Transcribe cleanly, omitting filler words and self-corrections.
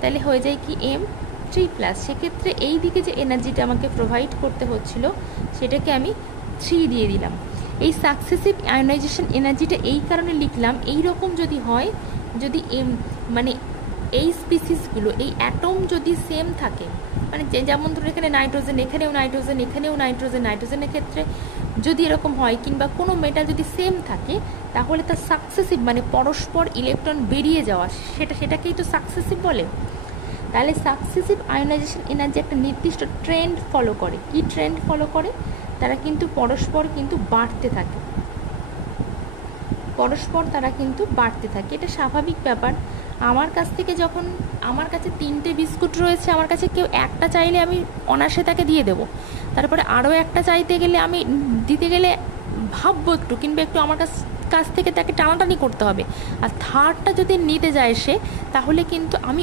তাহলে হয়ে যায় কি M3+। সেক্ষেত্রে এই দিকে যে এনার্জিটা আমাকে প্রোভাইড করতে হচ্ছিল সেটাকে আমি 3 দিয়ে দিলাম। এই সাকসেসিভ আয়োনাইজেশন এনার্জিটা এই কারণে লিখলাম, এই রকম যদি হয়, যদি মানে এই স্পিসিসগুলো, এই অ্যাটম যদি সেম থাকে, মানে যেমন ধরুন এখানে নাইট্রোজেন, এখানেও নাইট্রোজেন, এখানেও নাইট্রোজেন, নাইট্রোজেনের ক্ষেত্রে যদি এরকম হয়, কিংবা কোনো মেটাল যদি সেম থাকে, তাহলে তার সাকসেসিভ মানে পরস্পর ইলেকট্রন বেরিয়ে যাওয়া, সেটাকেই তো সাকসেসিভ বলে। তাহলে সাকসেসিভ আয়োনাইজেশন এনার্জি একটা নির্দিষ্ট ট্রেন্ড ফলো করে। কি ট্রেন্ড ফলো করে? তারা কিন্তু পরস্পর কিন্তু বাড়তে থাকে, পরস্পর তারা কিন্তু বাড়তে থাকে। এটা স্বাভাবিক ব্যাপার। আমার কাছ থেকে যখন, আমার কাছে 3টে বিস্কুট রয়েছে, আমার কাছে কেউ একটা চাইলে আমি অনায়াসে তাকে দিয়ে দেবো। তারপরে আরও একটা চাইতে গেলে, আমি দিতে গেলে ভাববো একটু, কিংবা একটু আমার কাছ থেকে তাকে টানাটানি করতে হবে। আর থার্ডটা যদি নিতে যায় সে, তাহলে কিন্তু আমি